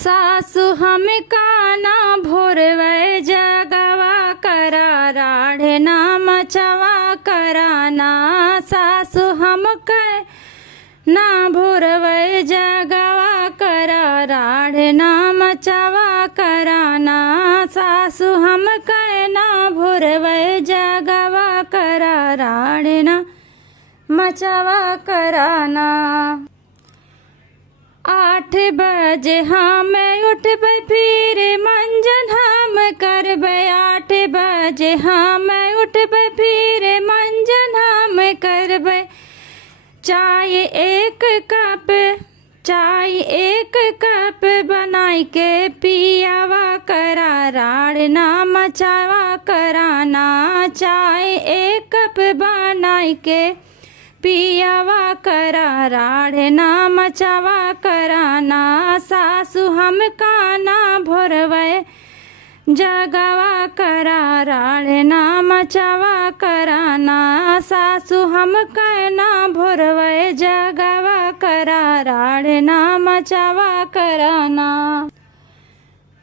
सासु हम काना भोरवे जगवा करा राढ़े ना मचवा कराना। सासु हम ना भोरवे जगवा करा राढ़े ना मचवा कराना। सासु हम ना भोरवे जगवा करा राढ़े ना मचवा कराना। 8 बजे हम उठबै फिर मंजन हम करबै। 8 बजे हम उठबै फिर मंजन हम करबै। चाय एक कप बनाई के पियावा करा राढ़े ना मचवा कराना। चाय 1 कप बनाई के पियावा करा राढ़े ना मचवा कराना। सासु हम काना भोरवे जगवा करा राढ़े ना मचवा कराना। सासु हम ना भोरवे जगवा करा राढ़े ना मचवा कराना।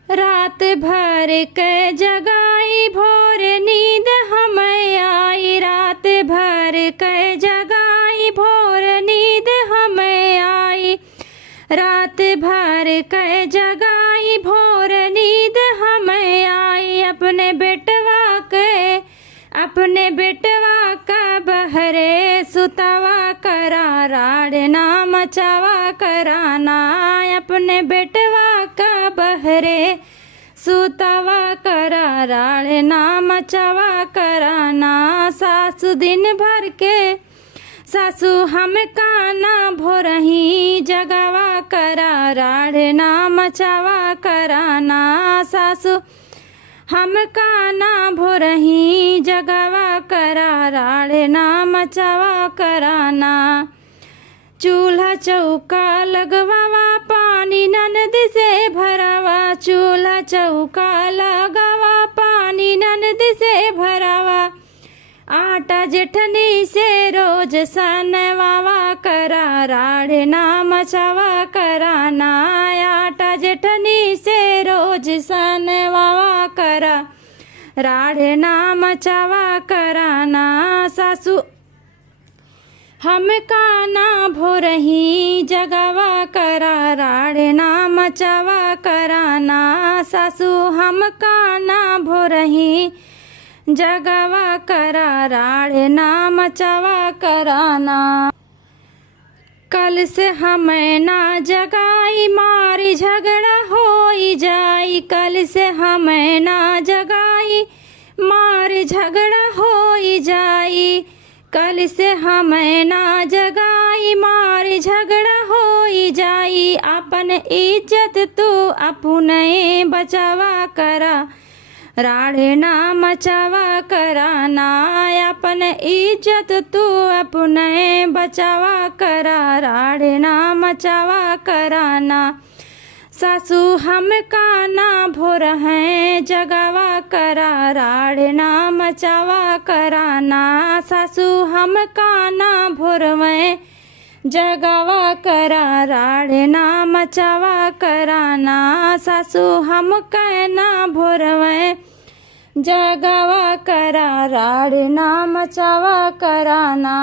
रात भर के जगाई भोर नींद हम आई। रात भर के जगाई भोर नींद हम आई। रात भर के जगाई भोर नींद हम आई। अपने बेटवा का बहरे सुतवा करा राढ़े ना मचवा कराना। अपने बेटवा का बहरे सुतवा करा राढ़े ना मचवा कराना। सासु दिन भर के सासु हम काना भोरही जगवा करा राढ़े ना मचवा कराना। सासु हम काना भोरही जगवा करा राढ़े ना मचवा कराना। चूल्हा चौका लगवावा पानी ननद से भरावा। चूल्हा चौका लगावा पानी ननद से भरावा। आटा जेठनी से रोज सनवावा करा राढ़े ना मचवा कराना। आटा जेठनी से रोज सनवावा करा राढ़े ना मचवा कराना। सासु हम काना भोरही जगवा करा राढ़े ना मचवा कराना। सासु हम काना भोरही जगवा करा राढ़े ना मचवा कराना। कल से हमें ना जगाई मारी झगड़ा होई जाई। कल से हमें ना जगाई मारी झगड़ा होई जाई। कल से हमें ना जगाई मारी झगड़ा होई जाई। अपन इज्जत तू अपने बचावा करा राढ़े ना मचवा कराना। अपन इज्जत तू अपने बचावा करा राढ़े ना मचवा कराना। सासु हम काना भोर हैं जगवा करा राढ़े ना मचवा कराना। सासु हम काना भोरवें जगवा करा राढ़े ना मचवा कराना। सासु हम कहना भोरवें जगवा करा राढ़े ना मचवा कराना।